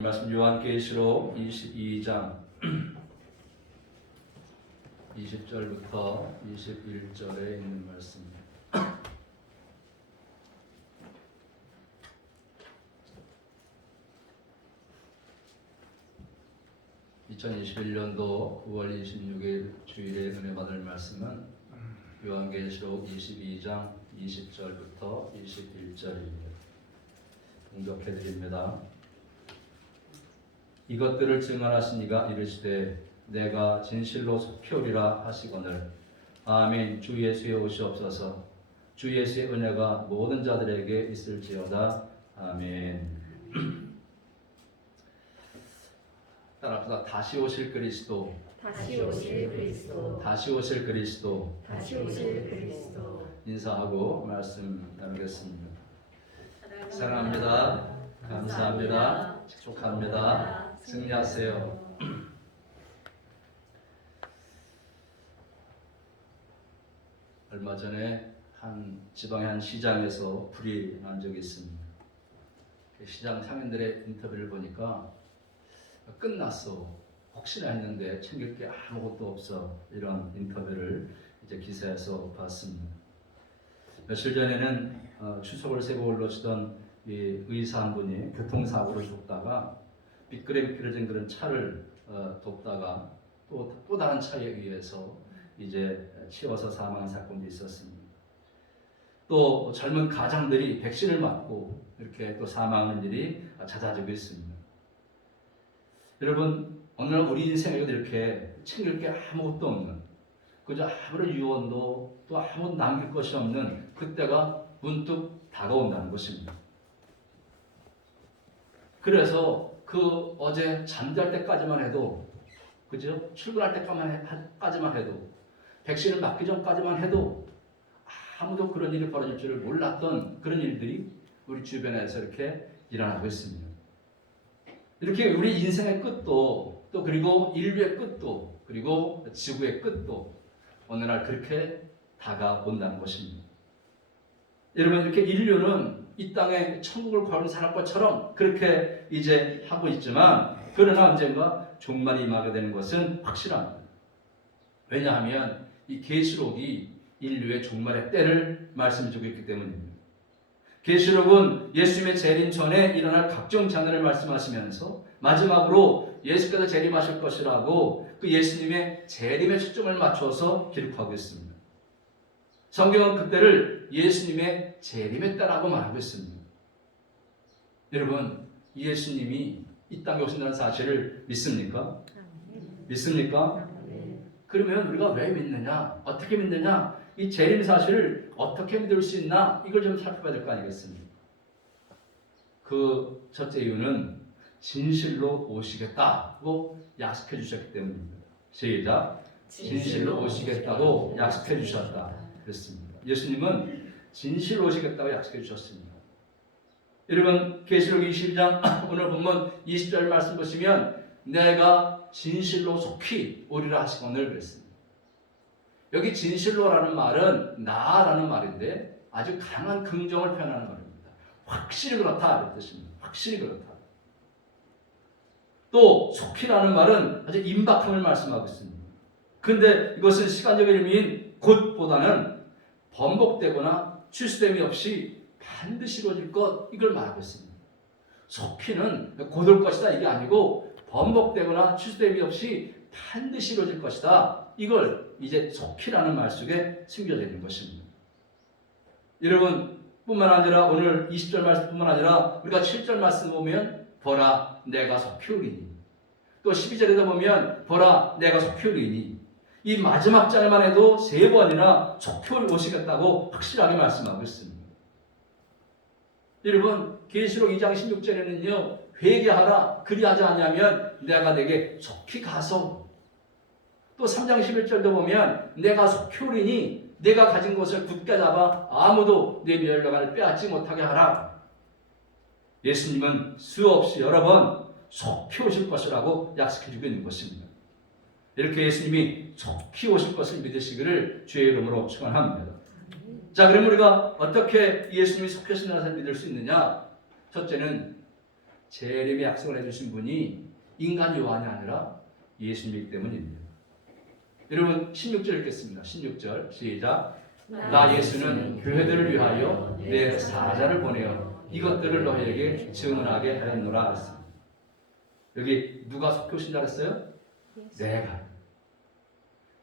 말씀 요한계시록 22장 20절부터 21절에 있는 말씀입니다. 2021년도 9월 26일 주일에 은혜 받을 말씀은 요한계시록 22장 20절부터 21절입니다. 공독해 드립니다. 이것들을 증언하신 이가 이르시되 내가 진실로 속히오리라 하시거늘 아멘. 주 예수의 오시옵소서. 주 예수의 은혜가 모든 자들에게 있을지어다. 아멘. 따라합시다. 다시 오실 그리스도, 다시 오실 그리스도, 다시 오실 그리스도. 다시 오실 그리스도. 인사하고 말씀 나누겠습니다. 사랑합니다. 감사합니다. 축복합니다. 승리하세요. 얼마 전에 지방의 한 시장에서 불이 난 적이 있습니다. 시장 상인들의 인터뷰를 보니까 끝났어, 혹시나 했는데 챙길 게 아무것도 없어, 이런 인터뷰를 이제 기사에서 봤습니다. 며칠 전에는 추석을 세고 올라오시던 이 의사 한 분이 교통사고를 죽다가 미끄러진 그런 차를 돕다가 또 다른 차에 의해서 이제 치여서 사망한 사건도 있었습니다. 또 젊은 가장들이 백신을 맞고 이렇게 또 사망하는 일이 잦아지고 있습니다. 여러분, 어느 날 우리 인생에도 이렇게 챙길 게 아무것도 없는, 그저 아무런 유언도 또 아무 남길 것이 없는 그때가 문득 다가온다는 것입니다. 그래서 그 어제 잠잘 때까지만 해도, 그죠? 출근할 때까지만 해도, 백신을 맞기 전까지만 해도 아무도 그런 일이 벌어질 줄을 몰랐던 그런 일들이 우리 주변에서 이렇게 일어나고 있습니다. 이렇게 우리 인생의 끝도, 또 그리고 인류의 끝도, 그리고 지구의 끝도 어느 날 그렇게 다가온다는 것입니다. 여러분, 이렇게 인류는 이 땅에 천국을 구하러 살 것처럼 그렇게 이제 하고 있지만, 그러나 언젠가 종말이 임하게 되는 것은 확실합니다. 왜냐하면 이 계시록이 인류의 종말의 때를 말씀해주고 있기 때문입니다. 계시록은 예수님의 재림 전에 일어날 각종 장면을 말씀하시면서 마지막으로 예수께서 재림하실 것이라고 그 예수님의 재림에 초점을 맞춰서 기록하고 있습니다. 성경은 그때를 예수님의 재림의 때라고 말하고 있습니다. 여러분, 예수님이 이 땅에 오신다는 사실을 믿습니까? 믿습니까? 그러면 우리가 왜 믿느냐? 어떻게 믿느냐? 이 재림 사실을 어떻게 믿을 수 있나? 이걸 좀 살펴봐야 될 거 아니겠습니까? 그 첫째 이유는 진실로 오시겠다고 약속해 주셨기 때문입니다. 시작. 진실로 오시겠다고 약속해 주셨다. 그렇습니다. 예수님은 진실로 오시겠다고 약속해 주셨습니다. 여러분, 계시록 22장 오늘 본문 20절 말씀 보시면 내가 진실로 속히 오리라 하시거늘 그랬습니다. 여기 진실로라는 말은 나라는 말인데 아주 강한 긍정을 표현하는 말입니다. 확실히 그렇다 이런 뜻입니다. 확실히 그렇다. 또 속히라는 말은 아주 임박함을 말씀하고 있습니다. 그런데 이것은 시간적인 의미인 곧보다는 번복되거나 취소됨이 없이 반드시 이루어질 것, 이걸 말하고 있습니다. 속히는 곧 올 것이다 이게 아니고 번복되거나 취소됨이 없이 반드시 이루어질 것이다, 이걸 이제 속히라는 말 속에 숨겨져 있는 것입니다. 여러분, 뿐만 아니라 오늘 20절 말씀뿐만 아니라 우리가 7절 말씀 보면 보라 내가 속히 오리니, 또 12절에도 보면 보라 내가 속히 오리니, 이 마지막 절만 해도 3번이나 속히 오시겠다고 확실하게 말씀하고 있습니다. 여러분, 계시록 2장 16절에는요 회개하라, 그리하지 않냐면 내가 내게 속히 가서, 또 3장 11절도 보면 내가 속히 오리니 내가 가진 것을 굳게 잡아 아무도 내 멸망을 빼앗지 못하게 하라. 예수님은 수없이 여러 번 속히 오실 것이라고 약속해주고 있는 것입니다. 이렇게 예수님이 속히 오실 것을 믿으시기를 주의 이름으로 축원합니다. 자, 그럼 우리가 어떻게 예수님이 속히 오신다는 것을 믿을 수 있느냐? 첫째는 재림의 약속을 해주신 분이 인간 요한이 아니라 예수님이기 때문입니다. 여러분 16절 읽겠습니다. 16절 시작. 나 예수는 교회들을 위하여 내 사자를 보내어 이것들을 너희에게 증언하게 하였노라 했습니다. 여기 누가 속히 오신다 그랬어요? 내가.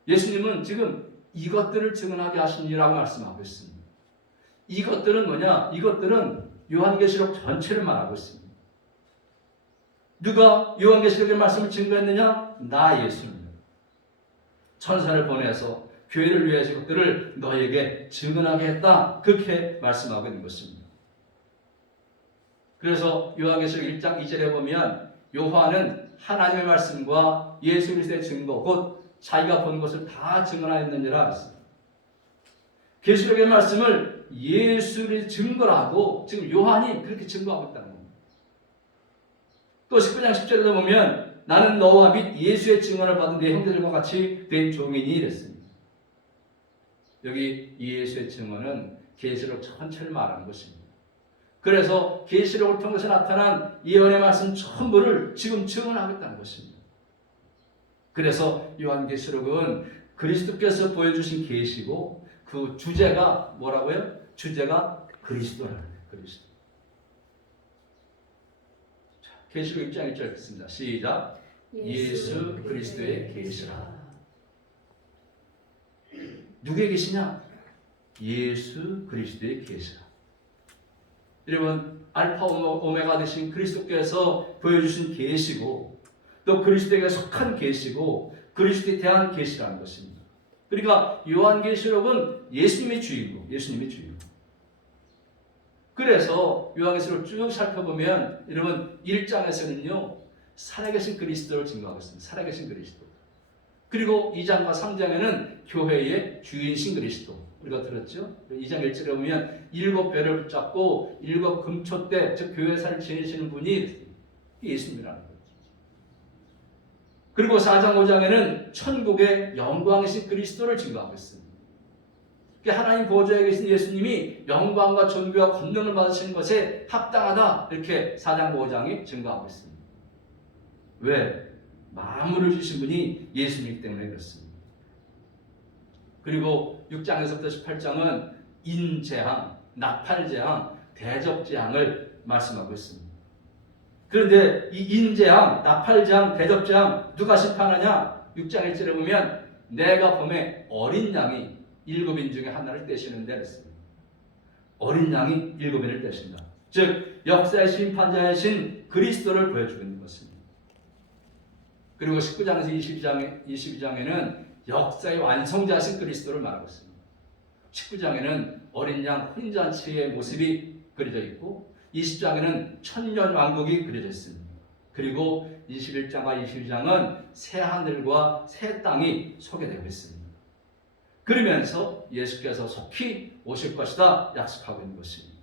예수님은 지금 이것들을 증언하게 하시니라고 말씀하고 있습니다. 이것들은 뭐냐? 이것들은 요한계시록 전체를 말하고 있습니다. 누가 요한계시록의 말씀을 증거했느냐? 나 예수입니다. 천사를 보내서 교회를 위해서 이것들을 너희에게 증언하게 했다. 그렇게 말씀하고 있는 것입니다. 그래서 요한계시록 1장 2절에 보면 요한은 하나님의 말씀과 예수 그리스도의 증거 곧 자기가 본 것을 다 증언하였느니라 했습니다. 계시록의 말씀을 예수를 증거라고 지금 요한이 그렇게 증거하고 있다는 겁니다. 또 19장 10절에도 보면 나는 너와 및 예수의 증언을 받은 내 형제들과 같이 된 종이니 이랬습니다. 여기 예수의 증언은 계시록 전체를 말하는 것입니다. 그래서 계시록을 통해서 나타난 예언의 말씀 전부를 지금 증언하겠다는 것입니다. 그래서 요한계시록은 그리스도께서 보여주신 계시고 그 주제가 뭐라고요? 주제가 그리스도라는 거예요. 그리스도. 계시록 1장 1절 읽겠습니다. 시작. 예수 그리스도의 계시라. 누구의 계시냐? 예수 그리스도의 계시라. 여러분 알파 오메가 되신 그리스도께서 보여주신 계시고 또 그리스도에게 속한 계시고 그리스도에 대한 계시라는 것입니다. 그러니까 요한계시록은 예수님의 주인공, 예수님의 주인공. 그래서 요한계시록을 쭉 살펴보면 여러분 1장에서는요 살아계신 그리스도를 증거하고 있습니다. 살아계신 그리스도. 그리고 2장과 3장에는 교회의 주인이신 그리스도. 우리가 들었죠? 2장 1절에 보면 7배를 붙잡고 7 금초대 즉 교회사를 지니시는 분이 예수님이라는 거예요. 그리고 4장 5장에는 천국의 영광이신 그리스도를 증거하고 있습니다. 하나님 보좌에 계신 예수님이 영광과 존귀와 권능을 받으시는 것에 합당하다 이렇게 4장 5장이 증거하고 있습니다. 왜? 만물을 주신 분이 예수님이기 때문에 그렇습니다. 그리고 6장에서부터 18장은 인재앙, 나팔재앙, 대접재앙을 말씀하고 있습니다. 그런데 이 인재앙, 나팔재앙, 대접재앙 누가 심판하냐? 6장 1절에 보면 내가 봄에 어린 양이 7인 중에 하나를 떼시는데 그랬습니다. 어린 양이 7인을 떼신다. 즉 역사의 심판자이신 그리스도를 보여주고 있는 것입니다. 그리고 19장에서 22장에는 역사의 완성자신 그리스도를 말하고 있습니다. 19장에는 어린 양 혼인잔치의 모습이 그려져 있고 20장에는 천년 왕국이 그려져 있습니다. 그리고 21장과 22장은 새 하늘과 새 땅이 소개되고 있습니다. 그러면서 예수께서 속히 오실 것이다 약속하고 있는 것입니다.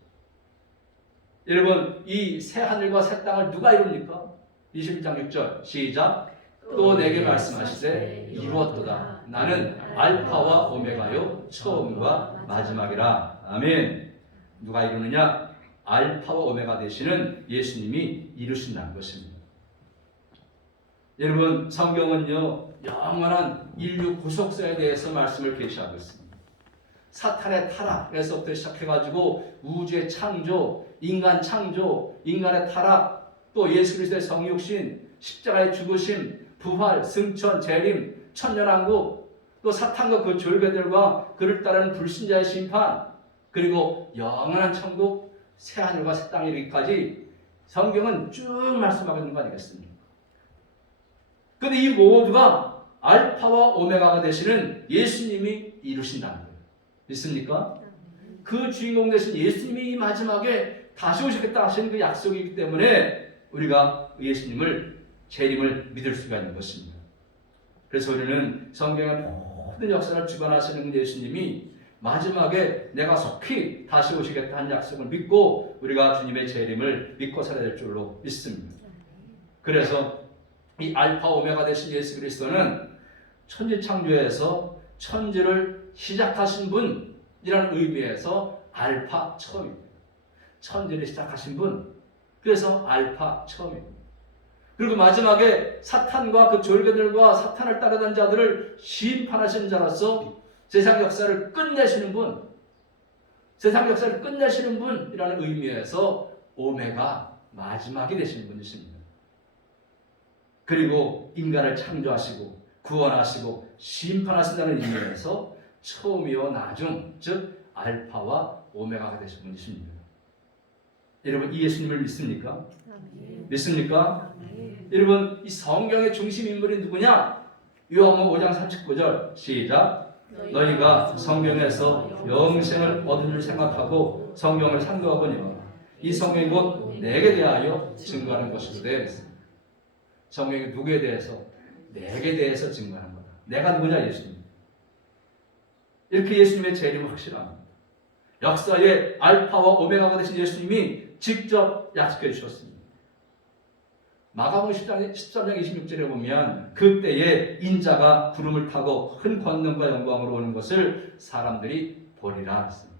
여러분 이 새 하늘과 새 땅을 누가 이룹니까? 21장 6절 시작. 또 내게 말씀하시되 이루었도다. 나는 알파와 오메가요 처음과 마지막이라. 아멘. 누가 이루느냐? 알파와 오메가 되시는 예수님이 이루신다는 것입니다. 여러분 성경은요 영원한 인류 구속사에 대해서 말씀을 계시하고 있습니다. 사탄의 타락에서부터 시작해가지고 우주의 창조, 인간 창조, 인간의 타락, 또 예수 그리스도의 성육신, 십자가의 죽으심, 부활, 승천, 재림, 천년왕국, 또 사탄과 그 졸개들과 그를 따르는 불신자의 심판, 그리고 영원한 천국, 새하늘과 새 땅에 이르기까지 성경은 쭉 말씀하고 있는 거 아니겠습니까? 그런데 이 모두가 알파와 오메가가 되시는 예수님이 이루신다는 거예요. 믿습니까? 그 주인공 되신 예수님이 마지막에 다시 오시겠다 하시는 그 약속이기 때문에 우리가 예수님을 재림을 믿을 수가 있는 것입니다. 그래서 우리는 성경의 모든 역사를 주관하시는 예수님이 마지막에 내가 속히 다시 오시겠다 한 약속을 믿고 우리가 주님의 재림을 믿고 살아야 될 줄로 믿습니다. 그래서 이 알파 오메가 되신 예수 그리스도는 천지 창조에서 천지를 시작하신 분이라는 의미에서 알파 처음입니다. 천지를 시작하신 분, 그래서 알파 처음입니다. 그리고 마지막에 사탄과 그 졸개들과 사탄을 따르던 자들을 심판하시는 자로서 세상 역사를 끝내시는 분, 세상 역사를 끝내시는 분이라는 의미에서 오메가 마지막이 되시는 분이십니다. 그리고 인간을 창조하시고 구원하시고 심판하신다는 의미에서 처음이요 나중, 즉 알파와 오메가가 되신 분이십니다. 여러분 이 예수님을 믿습니까? 믿습니까? 여러분 이 성경의 중심 인물이 누구냐? 요한복음 5장 39절 시작. 너희가 성경에서 영생을 얻은 줄 생각하고 성경을 상고하거니와 이 성경이 곧 내게 대하여 증거하는 것이거든. 성경이 누구에 대해서? 내게 대해서 증거하는 거다. 내가 누구냐? 예수님. 이렇게 예수님의 재림은 확실합니다. 역사의 알파와 오메가가 되신 예수님이 직접 약속해 주셨습니다. 마가복음 13장 26절에 보면 그때에 인자가 구름을 타고 큰 권능과 영광으로 오는 것을 사람들이 보리라 했습니다.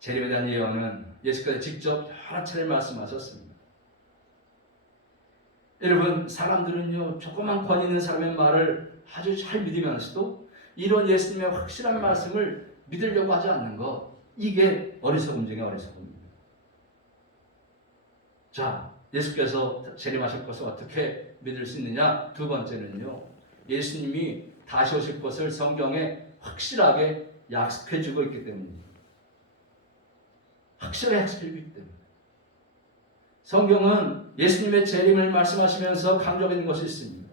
재림에 대한 예언은 예수께서 직접 여러 차례 말씀하셨습니다. 여러분 사람들은요 조그만 권 있는 사람의 말을 아주 잘 믿으면서도 이런 예수님의 확실한 말씀을 믿으려고 하지 않는 것, 이게 어리석음 중에 어리석음입니다. 자, 예수께서 재림하실 것을 어떻게 믿을 수 있느냐? 두 번째는요, 예수님이 다시 오실 것을 성경에 확실하게 약속해 주고 있기 때문입니다. 확실하게 약속해 주기 때문에. 성경은 예수님의 재림을 말씀하시면서 강조하고 있는 것이 있습니다.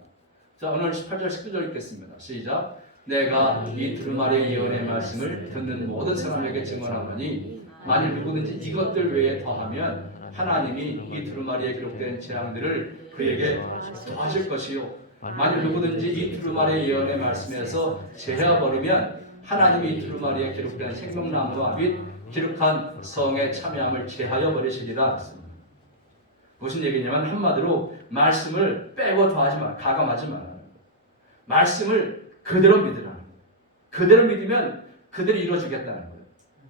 자, 오늘 18절 19절 읽겠습니다. 시작. 내가 이 두루마리의 예언의 말씀을 듣는 모든 사람에게 증언하노니 만일 누구든지 이것들 외에 더하면 하나님이 이 두루마리에 기록된 재앙들을 그에게 더하실 것이요 만일 누구든지 이 두루마리의 예언의 말씀에서 제하버리면 하나님이 이 두루마리에 기록된 생명나무와 및 기록한 성에 참여함을 제하여 버리시리라 했습니다. 무슨 얘기냐면 한마디로 말씀을 빼고 더하지 마라, 가감하지 마라. 말씀을 그대로 믿으라. 그대로 믿으면 그대로 이루어지겠다는 거예요.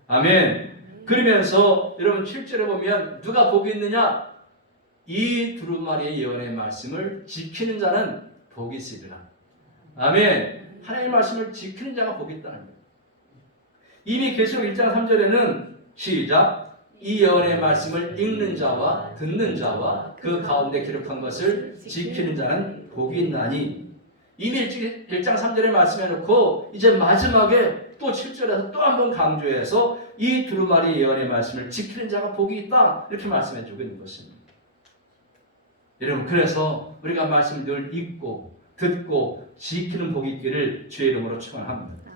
아멘. 그러면서 여러분 7절에 보면 누가 복이 있느냐? 이 두루마리의 예언의 말씀을 지키는 자는 복이 있으리라. 아멘. 하나님의 말씀을 지키는 자가 복이 있다는 거예요. 이미 계시록 1장 3절에는 시작. 이 예언의 말씀을 읽는 자와 듣는 자와 그 가운데 기록한 것을 지키는 자는 복이 있나니, 이미 1장 3절에 말씀해놓고 이제 마지막에 또 7절에서 또 한 번 강조해서 이 두루마리 예언의 말씀을 지키는 자가 복이 있다 이렇게 말씀해주고 있는 것입니다. 여러분 그래서 우리가 말씀을 늘 읽고 듣고 지키는 복이 있기를 주의 이름으로 축원합니다.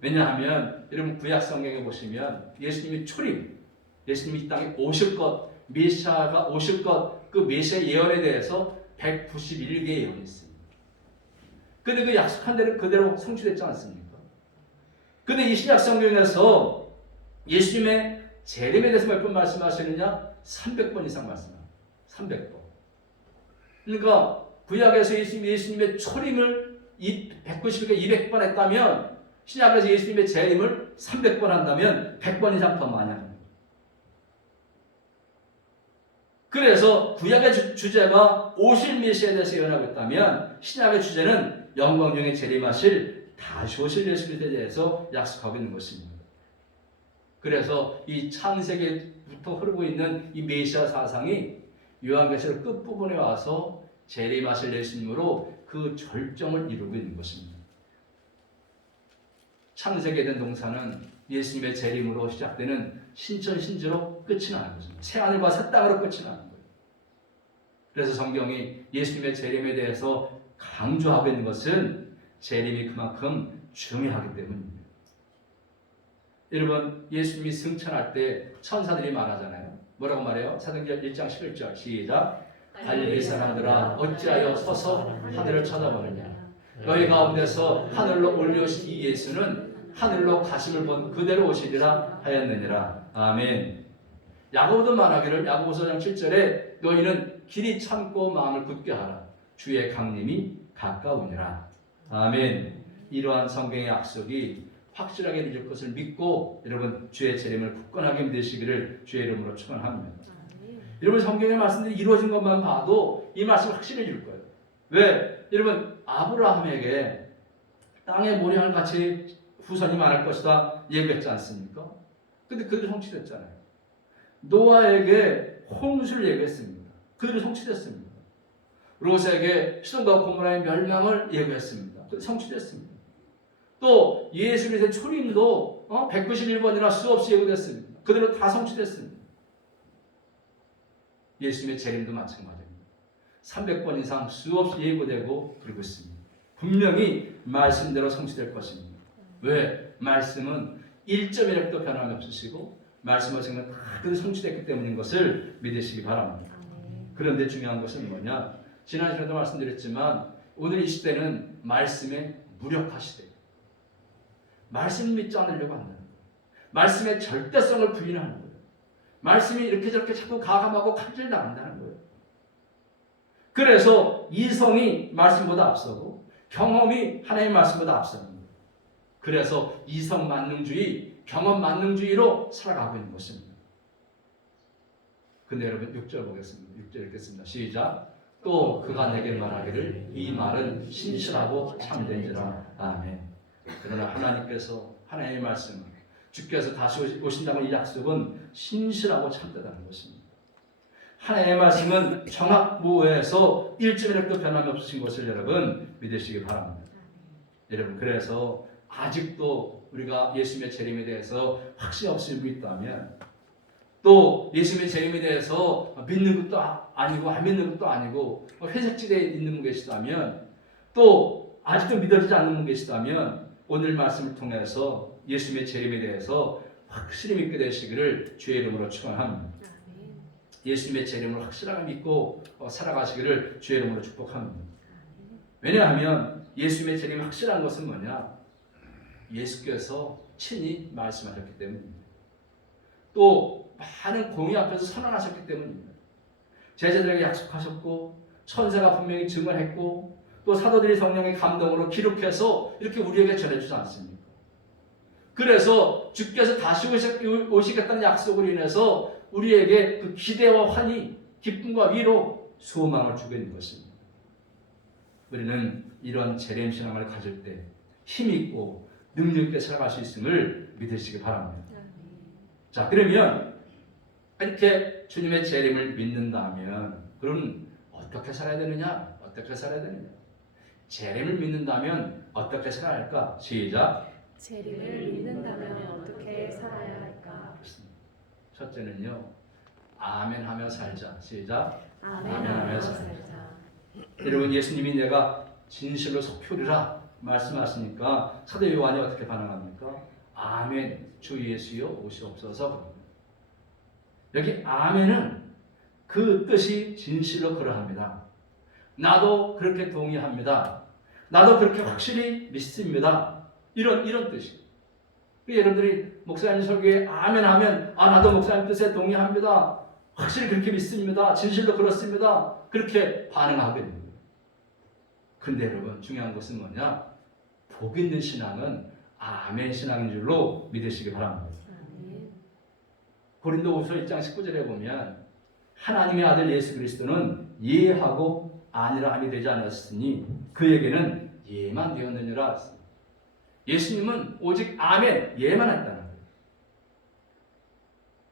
왜냐하면 여러분 구약 성경에 보시면 예수님이 초림, 예수님이 이 땅에 오실 것, 메시아가 오실 것, 그 메시아 예언에 대해서 191개의 예언이 있습니다. 근데 그 약속한 대로 그대로 성취됐지 않습니까? 근데 이 신약 성경에서 예수님의 재림에 대해서 몇 번 말씀하시느냐? 300번 이상 말씀합니다. 300번. 그러니까 구약에서 예수님의 초림을 190개 200번 했다면 신약에서 예수님의 재림을 300번 한다면 100번 이상 더 많이 합니다. 그래서 구약의 주제가 오실 메시아에 대해서 예언하고 있다면 신약의 주제는 영광 중에 재림하실 다시 오실 예수님에 대해서 약속하고 있는 것입니다. 그래서 이 창세기부터 흐르고 있는 이 메시아 사상이 요한계시록 끝부분에 와서 재림하실 예수님으로 그 절정을 이루고 있는 것입니다. 창세기에 된 동사는 예수님의 재림으로 시작되는 신천신지로 끝이 나는 것입니다. 새하늘과 새 땅으로 끝이 나는 거예요. 그래서 성경이 예수님의 재림에 대해서 강조하고 있는 것은 재림이 그만큼 중요하기 때문입니다. 여러분 예수님이 승천할 때 천사들이 말하잖아요. 뭐라고 말해요? 사도행전 1장 11절 시작. 갈릴리 사람들아 어찌하여 서서 하늘을 쳐다보느냐. 너희 가운데서 하늘로 올려오신 이 예수는 하늘로 가심을 본 그대로 오시리라 하였느니라. 아멘. 야고보도 말하기를 야고보서 4장 7절에 너희는 길이 참고 마음을 굳게 하라. 주의 강림이 가까우니라. 아멘. 이러한 성경의 약속이 확실하게 믿을 것을 믿고 여러분 주의 재림을 굳건하게 믿으시기를 주의 이름으로 축원합니다. 여러분 성경의 말씀들이 이루어진 것만 봐도 이 말씀 확실히 줄 거예요. 왜? 여러분 아브라함에게 땅의 모량을 같이 후손이 많을 것이다 예고했지 않습니까? 근데 그들이 성취됐잖아요. 노아에게 홍수를 예고했습니다. 그들이 성취됐습니다. 롯에게 소돔과 고모라의 멸망을 예고했습니다. 그들이 성취됐습니다. 또 예수 그리스도의 초림도 191번이나 수없이 예고됐습니다. 그들은 다 성취됐습니다. 예수님의 재림도 마찬가지입니다. 300번 이상 수없이 예고되고 그러고 있습니다. 분명히 말씀대로 성취될 것입니다. 왜? 말씀은 1.1획도 변함이 없으시고 말씀하신 건 다 성취됐기 때문인 것을 믿으시기 바랍니다. 그런데 중요한 것은 뭐냐? 지난 시간에도 말씀드렸지만 오늘 이 시대는 말씀의 무력화 시대예요. 말씀 믿지 않으려고 한다는 거예요. 말씀의 절대성을 부인하는 거예요. 말씀이 이렇게 저렇게 자꾸 가감하고 칼질 나간다는 거예요. 그래서 이성이 말씀보다 앞서고 경험이 하나님의 말씀보다 앞서는 거예요. 그래서 이성 만능주의, 경험 만능주의로 살아가고 있는 것입니다. 근데 여러분 6절 보겠습니다. 6절 읽겠습니다. 시작. 또 그가 내게 말하기를 이 말은 신실하고 참된지라. 아멘. 그러나 하나님께서 하나님의 말씀은 주께서 다시 오신다는 이 약속은 신실하고 참되다는 것입니다. 하나님의 말씀은 정확무에서 1.1획도 변함이 없으신 것을 여러분 믿으시기 바랍니다. 여러분 그래서 아직도 우리가 예수님의 재림에 대해서 확신 없이 믿다면 또 예수님의 재림에 대해서 믿는 것도 아니고 안 믿는 것도 아니고 회색지대에 있는 분 계시다면 또 아직도 믿어지지 않는 분 계시다면 오늘 말씀을 통해서 예수님의 재림에 대해서 확실히 믿게 되시기를 주의 이름으로 축원합니다. 예수님의 재림을 확실하게 믿고 살아가시기를 주의 이름으로 축복합니다. 왜냐하면 예수님의 재림이 확실한 것은 뭐냐? 예수께서 친히 말씀하셨기 때문입니다. 또 많은 공의 앞에서 선언하셨기 때문입니다. 제자들에게 약속하셨고 천사가 분명히 증언했고 또 사도들이 성령의 감동으로 기록해서 이렇게 우리에게 전해주지 않습니까? 그래서 주께서 다시 오시겠다는 약속으로 인해서 우리에게 그 기대와 환희, 기쁨과 위로, 소망을 주고 있는 것입니다. 우리는 이런 재림 신앙을 가질 때 힘있고 능력있게 살아갈 수 있음을 믿으시기 바랍니다. 자, 그러면 이렇게 주님의 재림을 믿는다면 그럼 어떻게 살아야 되느냐? 어떻게 살아야 되느냐? 재림을 믿는다면 어떻게 살아야 할까? 시작. 재림을 믿는다면 어떻게 살아야 할까? 첫째는요. 아멘 하며 살자. 시작. 아멘 아멘 하며 하며 살자. 살자. 여러분 예수님이 내가 진실로 속표리라 말씀하시니까 사도 요한이 어떻게 반응합니까? 아멘 주 예수여 오시옵소서. 여기 아멘은 그 뜻이 진실로 그러합니다. 나도 그렇게 동의합니다. 나도 그렇게 확실히 믿습니다. 이런 뜻이. 여러분들이 목사님 설교에 아멘 하면 나도 목사님 뜻에 동의합니다. 확실히 그렇게 믿습니다. 진실로 그렇습니다. 그렇게 반응하게 됩니다. 근데 여러분 중요한 것은 뭐냐? 복 있는 신앙은 아멘 신앙인 줄로 믿으시기 바랍니다. 고린도후서 1장 19절에 보면 하나님의 아들 예수 그리스도는 예하고 아니라 함이 되지 않았으니 그에게는 예만 되었느니라. 예수님은 오직 아멘, 예만 했다는 거예요.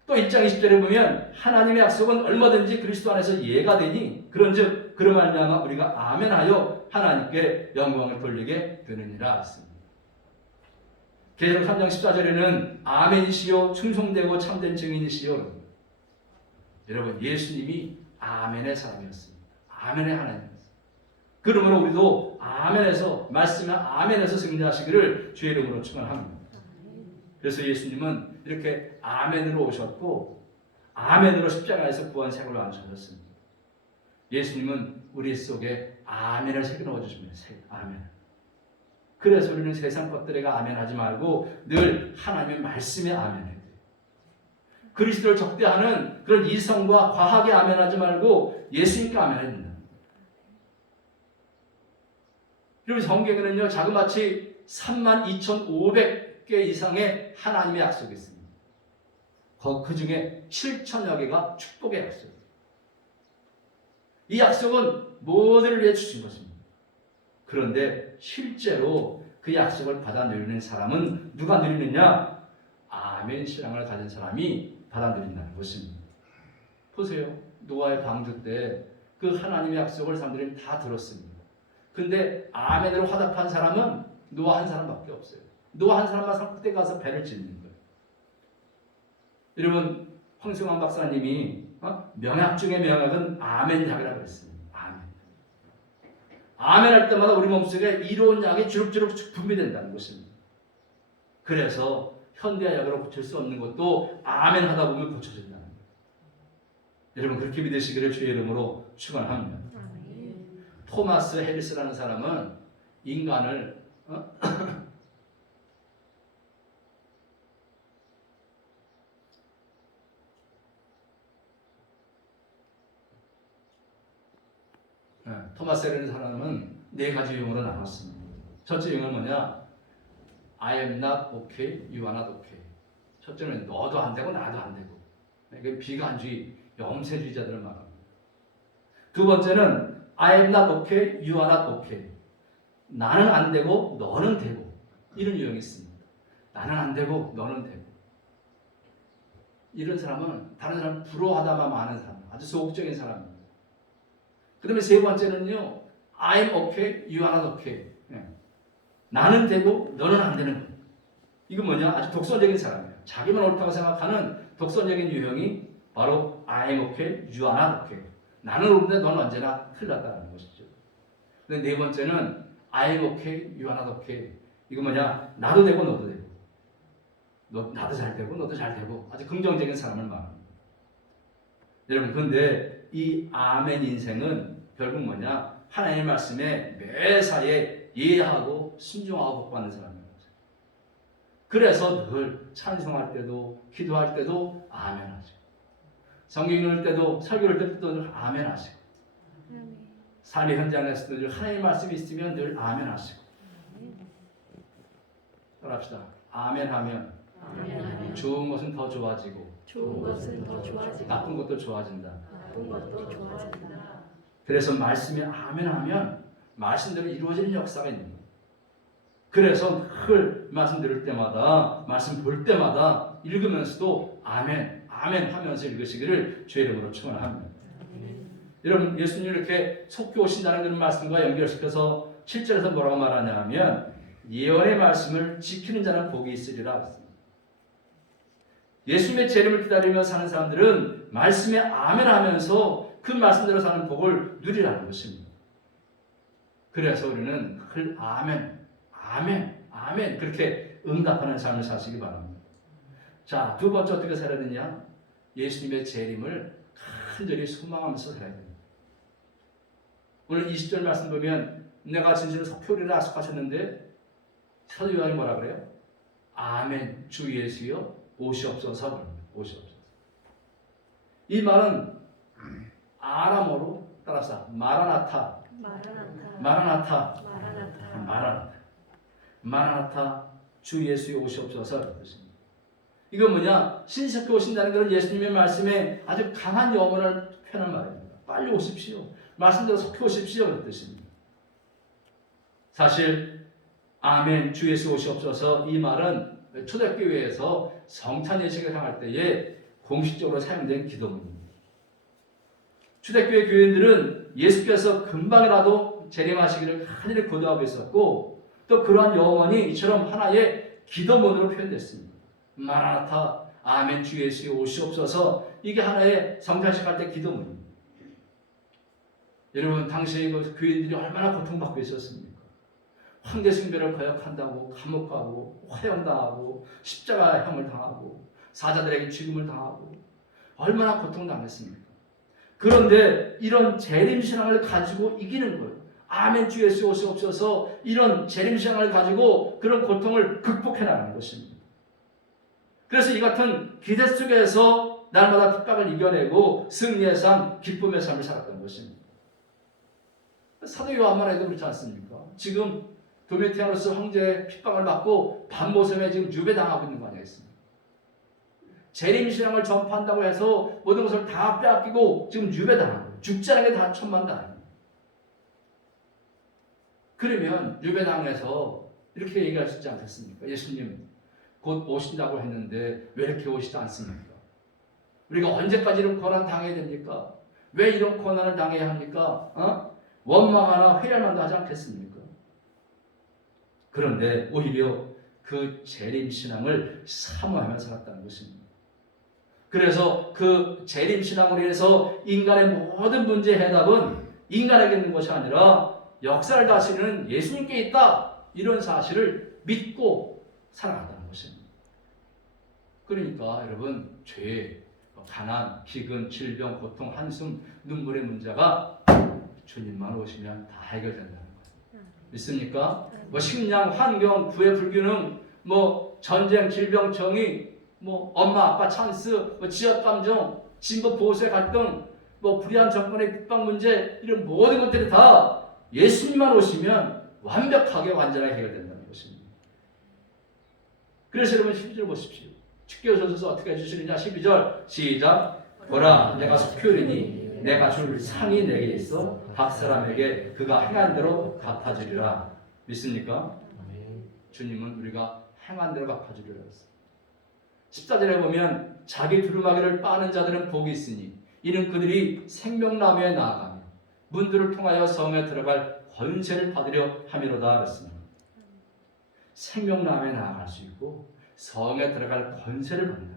또 1장 20절에 보면 하나님의 약속은 얼마든지 그리스도 안에서 예가 되니 그런즉 그런 말미암아 우리가 아멘하여 하나님께 영광을 돌리게 되느니라 했습니다. 계시록 3장 14절에는 아멘이시요 충성되고 참된 증인이시요. 여러분 예수님이 아멘의 사람이었습니다. 아멘의 하나님이었습니다. 그러므로 우리도 아멘에서 말씀에 아멘에서 승리하시기를 주의 이름으로 축원합니다. 그래서 예수님은 이렇게 아멘으로 오셨고 아멘으로 십자가에서 구원 생활을 안으셨습니다. 예수님은 우리 속에 아멘을 새겨 넣어주십니다. 아멘. 그래서 우리는 세상 것들에게 아멘하지 말고 늘 하나님의 말씀에 아멘해야 돼요. 그리스도를 적대하는 그런 이성과 과학에 아멘하지 말고 예수님께 아멘해야 된다. 그리고 성경에는요 자그마치 32,500개 개 이상의 하나님의 약속이 있습니다. 그 중에 7천여 개가 축복의 약속이에요. 이 약속은 모두를 위해 주신 것입니다. 그런데 실제로 그 약속을 받아 누리는 사람은 누가 누리느냐? 아멘 신앙을 가진 사람이 받아 누린다는 것입니다. 보세요. 노아의 방주 때 그 하나님의 약속을 사람들이 다 들었습니다. 근데 아멘으로 화답한 사람은 노아 한 사람밖에 없어요. 노아 한 사람만 산꼭대기 가서 배를 짓는 거예요. 여러분, 황승환 박사님이 명약 중에 명약은 아멘약이라고 그랬습니다. 아멘. 아멘 할 때마다 우리 몸속에 이로운 약이 주룩주룩 분비된다는 것입니다. 그래서 현대약으로 고칠 수 없는 것도 아멘 하다 보면 고쳐진다는 거예요. 여러분, 그렇게 믿으시기를 주의 이름으로 축원합니다. 토마스 해리스라는 사람은 인간을 토마스 해리스라는 사람은 네 가지 유형으로 나눴습니다. 첫째 유형은 뭐냐? I am not okay, you are not okay. 첫째는 너도 안 되고 나도 안 되고. 이게 비관주의, 염세주의자들을 말합니다. 두 번째는 I am not okay, you are not okay. 나는 안 되고 너는 되고. 이런 유형이 있습니다. 나는 안 되고 너는 되고. 이런 사람은 다른 사람 부러워하다만 많은 사람, 아주 소극적인 사람입니다. 그 다음에 세 번째는요, I am okay, you are not okay. 나는 되고 너는 안 되는 거예요. 이건 뭐냐? 아주 독선적인 사람이에요. 자기만 옳다고 생각하는 독선적인 유형이 바로 I am okay, you are not okay. 나는 옳은데 너는 언제나 틀 났다는 것이죠. 근데 네 번째는 I am okay, you are not okay. 이거 뭐냐? 나도 되고 너도 되고. 나도 잘 되고 너도 잘 되고. 아주 긍정적인 사람을 말합니다. 여러분, 근데 이 아멘 인생은 결국 뭐냐? 하나님의 말씀에 매사에 이해하고 순종하고 복받는 사람입니다. 그래서 늘 찬송할 때도 기도할 때도 아멘 하시고, 성경 읽을 때도 설교할 때도 늘 아멘 하시고, 삶의 현장에서도 늘 하나님의 말씀이 있으면 늘 아멘 하시고. 따라합시다. 아멘 하면 좋은 것은 더 좋아지고 좋은 것은 더 좋아지고 나쁜 것도 좋아진다. 나쁜 것도 좋아진다. 그래서 말씀에 아멘 하면 말씀대로 이루어지는 역사가 있는 거예요. 그래서 늘 말씀 들을 때마다, 말씀 볼 때마다 읽으면서도 아멘, 아멘 하면서 읽으시기를 주의 이름으로 축원합니다. 여러분, 예수님이 이렇게 속히 오신다는 그런 말씀과 연결시켜서 7절에서 뭐라고 말하냐 하면 예언의 말씀을 지키는 자는 복이 있으리라 했습니다. 예수님의 재림을 기다리며 사는 사람들은 말씀에 아멘 하면서 그 말씀대로 사는 복을 누리라는 것입니다. 그래서 우리는 늘 아멘, 아멘, 아멘 그렇게 응답하는 삶을 사시기 바랍니다. 자, 두 번째 어떻게 살아야 되냐? 예수님의 재림을 간절히 소망하면서 살아야 됩니다. 오늘 20절 말씀 보면 내가 진실로 속히 오리라 약속하셨는데 사도 요한이 뭐라 그래요? 아멘, 주 예수여 오시옵소서. 오시옵소서. 이 말은 아람어로 따라서 마라나타, 마라나타, 마라나타, 주 예수의 오시옵소서 뜻입니다. 이건 뭐냐? 신속히 오신다는 것은 예수님의 말씀에 아주 강한 염원을 표현한 말입니다. 빨리 오십시오. 말씀대로 속히 오십시오 그런 뜻입니다. 사실 아멘, 주 예수 오시옵소서 이 말은 초대교회에서 성찬 예식을 행할 때에 공식적으로 사용된 기도문입니다. 초대교회 교인들은 예수께서 금방이라도 재림하시기를 간절히 기도하고 있었고, 또 그러한 영원이 이처럼 하나의 기도문으로 표현됐습니다. 마라나타, 아멘, 주 예수 오시옵소서. 이게 하나의 성찬식 할 때 기도문입니다. 여러분, 당시 그 교인들이 얼마나 고통받고 있었습니까? 황제 숭배를 거역한다고 감옥 가고 화형당하고 십자가형을 당하고 사자들에게 죽임을 당하고 얼마나 고통당했습니까? 그런데 이런 재림신앙을 가지고 이기는 거예요. 아멘, 주 예수 오시옵소서. 이런 재림신앙을 가지고 그런 고통을 극복해 나가는 것입니다. 그래서 이 같은 기대 속에서 날마다 핍박을 이겨내고 승리의 삶, 기쁨의 삶을 살았던 것입니다. 사도 요한만 해도 그렇지 않습니까? 지금 도미티아누스 황제의 핍박을 받고 반모섬에 지금 유배당하고 있는 거 아니겠습니까? 재림신앙을 전파한다고 해서 모든 것을 다 빼앗기고 지금 유배당하고 죽지 않은 게 다 천만다. 그러면 유배당에서 이렇게 얘기할 수 있지 않겠습니까? 예수님 곧 오신다고 했는데 왜 이렇게 오시지 않습니까? 우리가 언제까지 이런 고난 당해야 됩니까? 왜 이런 고난을 당해야 합니까? 원망하나 회열만도 하지 않겠습니까? 그런데 오히려 그 재림신앙을 사모하며 살았다는 것입니다. 그래서 그 재림신앙으로 인해서 인간의 모든 문제의 해답은 인간에게 있는 것이 아니라 역사를 다스리는 예수님께 있다. 이런 사실을 믿고 살아간다는 것입니다. 그러니까 여러분 죄, 가난, 기근, 질병, 고통, 한숨, 눈물의 문제가 주님만 오시면 다 해결된다는 거예요. 믿습니까? 식량, 환경, 부의 불균형, 전쟁, 질병, 정의, 엄마, 아빠 찬스, 지역 감정, 진보 보수의 갈등, 불의한 정권의 핍박 문제 이런 모든 것들이 다 예수님만 오시면 완벽하게 완전하게 해결된다는 것입니다. 그래서 여러분 12절 보십시오. 주께 오셔서 어떻게 해주시느냐 12절 시작. 보라 내가 속효리니 내가 줄 상이 내게 있어 각 사람에게 그가 행한 대로 갚아주리라. 믿습니까? 주님은 우리가 행한 대로 갚아주리라 했어요. 14절에 보면 자기 두루마기를 빠는 자들은 복이 있으니 이는 그들이 생명나무에 나아가며 문들을 통하여 성에 들어갈 권세를 받으려 함이로다 그랬습니다. 생명나무에 나아갈 수 있고 성에 들어갈 권세를 받는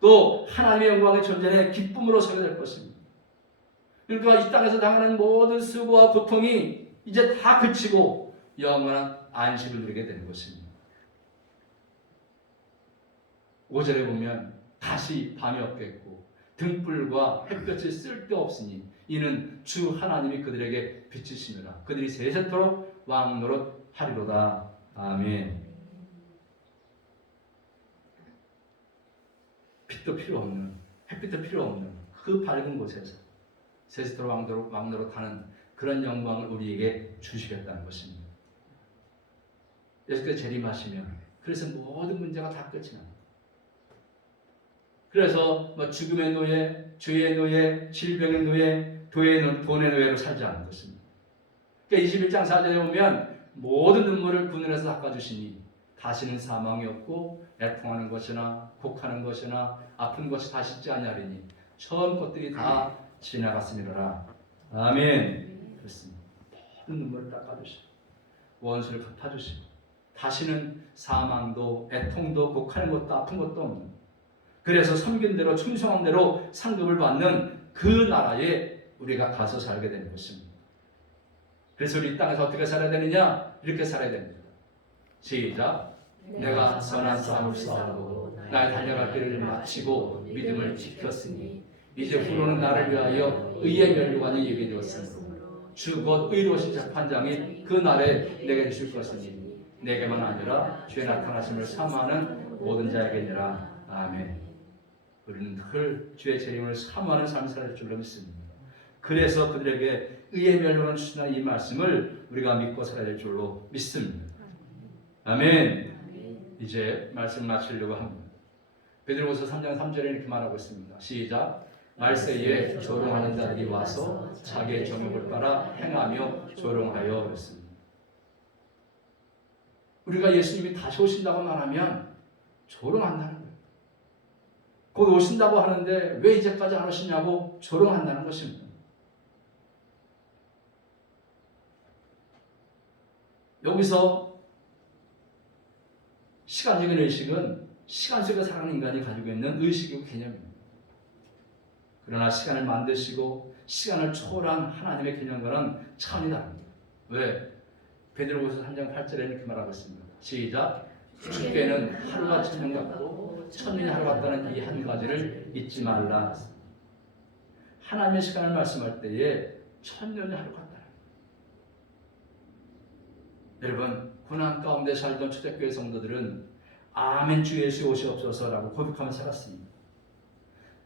또 하나님의 영광의 존재에 기쁨으로 서게 될 것입니다. 그러니까 이 땅에서 당하는 모든 수고와 고통이 이제 다 그치고 영원한 안식을 누리게 되는 것입니다. 5절에 보면 다시 밤이 없겠고 등불과 햇볕이 쓸데없으니 이는 주 하나님이 그들에게 비치시느라 그들이 세세토록 왕노릇 하리로다. 아멘. 빛도 필요 없는, 햇빛도 필요 없는 그 밝은 곳에서 세세토록 왕노릇 하는 그런 영광을 우리에게 주시겠다는 것입니다. 예수께서 재림하시면 그래서 모든 문제가 다 끝이 납니다. 그래서 죽음의 노예, 죄의 노예, 질병의 노예, 돈의 노예로 살지 않는 것입니다. 그러니까 21장 4절에 보면 모든 눈물을 그늘에서 닦아주시니 다시는 사망이 없고 애통하는 것이나 곡하는 것이나 아픈 것이 다시 있지 아니하리니 처음 것들이 다 지나갔으니라. 아멘. 그렇습니다. 모든 눈물을 닦아주시고 원수를 갚아주시고 다시는 사망도 애통도 곡하는 것도 아픈 것도 없는 그래서 섬긴 대로 충성한 대로 상급을 받는 그 나라에 우리가 가서 살게 되는 것입니다. 그래서 우리 이 땅에서 어떻게 살아야 되느냐? 이렇게 살아야 됩니다. 시작. 내가 선한 싸움을 싸우고 나의 달려갈 길을 마치고 믿음을 지켰으니 이제 후로는 나를 위하여 의의 면류관이 예비되어 되었으므로 주 곧 의로우신 재판장이 그 날에 내게 주실 것이니 내게만 아니라 주의 나타나심을 사모하는 모든 자에게니라. 아멘. 우리는 늘 주의 재림을 사모하는 삶을 살 줄로 믿습니다. 그래서 그들에게 의의 멸류관을 주시는 이 말씀을 우리가 믿고 살아야 될 줄로 믿습니다. 아멘. 이제 말씀 마치려고 합니다. 베드로후서 3장 3절에 이렇게 말하고 있습니다. 시작. 말세에 조롱하는 자들이 와서 자기의 정욕을 따라 행하며 조롱하여 그랬습니다. 우리가 예수님이 다시 오신다고 말하면 조롱한다는 거예요. 곧 오신다고 하는데 왜 이제까지 안 오시냐고 조롱한다는 것입니다. 여기서 시간적인 의식은 시간 속에 살아가는 인간이 가지고 있는 의식이고 개념입니다. 그러나 시간을 만드시고 시간을 초월한 하나님의 개념과는 차원이 다릅니다. 왜? 베드로후서 3장 8절에 이렇게 말하고 있습니다. 시작. 주께는 하루가 천년 같고 천년이 하루 같다는 이 한 가지를 잊지 말라. 하나님의 시간을 말씀할 때에 천년이 하루 같다. 여러분 고난 가운데 살던 초대교회 성도들은 아멘 주 예수 오시옵소서라고 고백하며 살았습니다.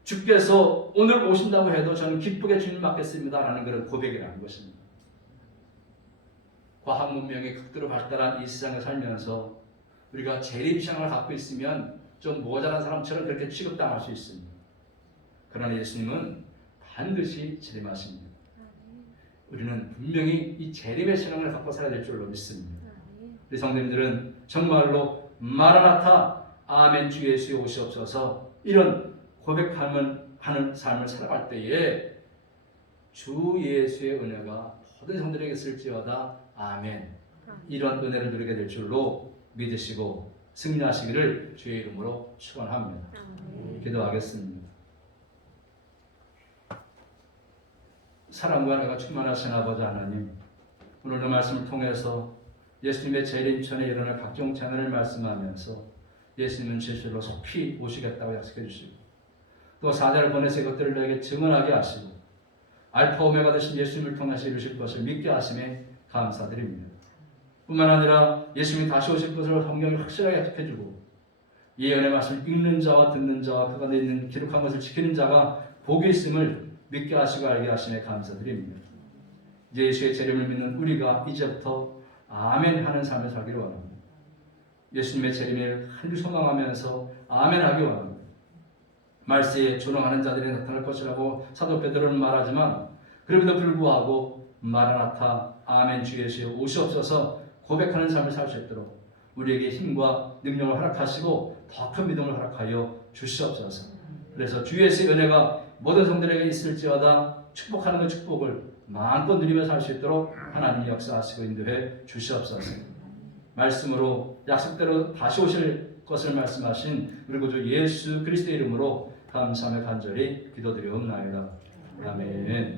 주께서 오늘 오신다고 해도 저는 기쁘게 주님 맞겠습니다 라는 그런 고백이라는 것입니다. 과학 문명이 극도로 발달한 이 세상에 살면서 우리가 재림신앙을 갖고 있으면 좀 모자란 사람처럼 그렇게 취급당할 수 있습니다. 그러나 예수님은 반드시 재림하십니다. 우리는 분명히 이 재림의 신앙을 갖고 살아야 될 줄로 믿습니다. 우리 성도님들은 정말로 마라나타 아멘 주 예수의 오시옵소서 이런 고백하는 삶을 살아갈 때에 주 예수의 은혜가 모든 성도들에게 있을지어다 아멘 이런 은혜를 누리게 될 줄로 믿으시고 승리하시기를 주의 이름으로 축원합니다. 기도하겠습니다. 사랑과 은혜가 충만하신 아버지 하나님, 오늘의 말씀을 통해서 예수님의 재림전에 일어날 각종 재난을 말씀하면서 예수님은 진실로 속히 오시겠다고 약속해 주시고 또 사자를 보내서 이것들을 너에게 증언하게 하시고 알파 오메가 되신 예수님을 통해서 이루실 것을 믿게 하심에 감사드립니다. 뿐만 아니라 예수님이 다시 오실 것을 성경이 확실하게 약속해 주고 이 은혜 말씀을 읽는 자와 듣는 자와 그 가운데 있는 기록한 것을 지키는 자가 복이 있음을 믿게 하시고 알게 하심에 감사드립니다. 예수의 재림을 믿는 우리가 이제부터 아멘 하는 삶을 살기를 원합니다. 예수님의 재림을 한주 소망하면서 아멘 하기 원합니다. 말세에 조롱하는 자들이 나타날 것이라고 사도 베드로는 말하지만 그럼에도 불구하고 마라나타 아멘 주 예수의 오시옵소서 고백하는 삶을 살 수 있도록 우리에게 힘과 능력을 허락하시고 더 큰 믿음을 허락하여 주시옵소서. 그래서 주 예수의 은혜가 모든 성들에게 있을지어다 축복하는 그 축복을 마음껏 누리며 살 수 있도록 하나님이 역사하시고 인도해 주시옵소서. 말씀으로 약속대로 다시 오실 것을 말씀하신 우리 구주 예수 그리스도의 이름으로 감사하며 간절히 기도드리옵나이다. 아멘.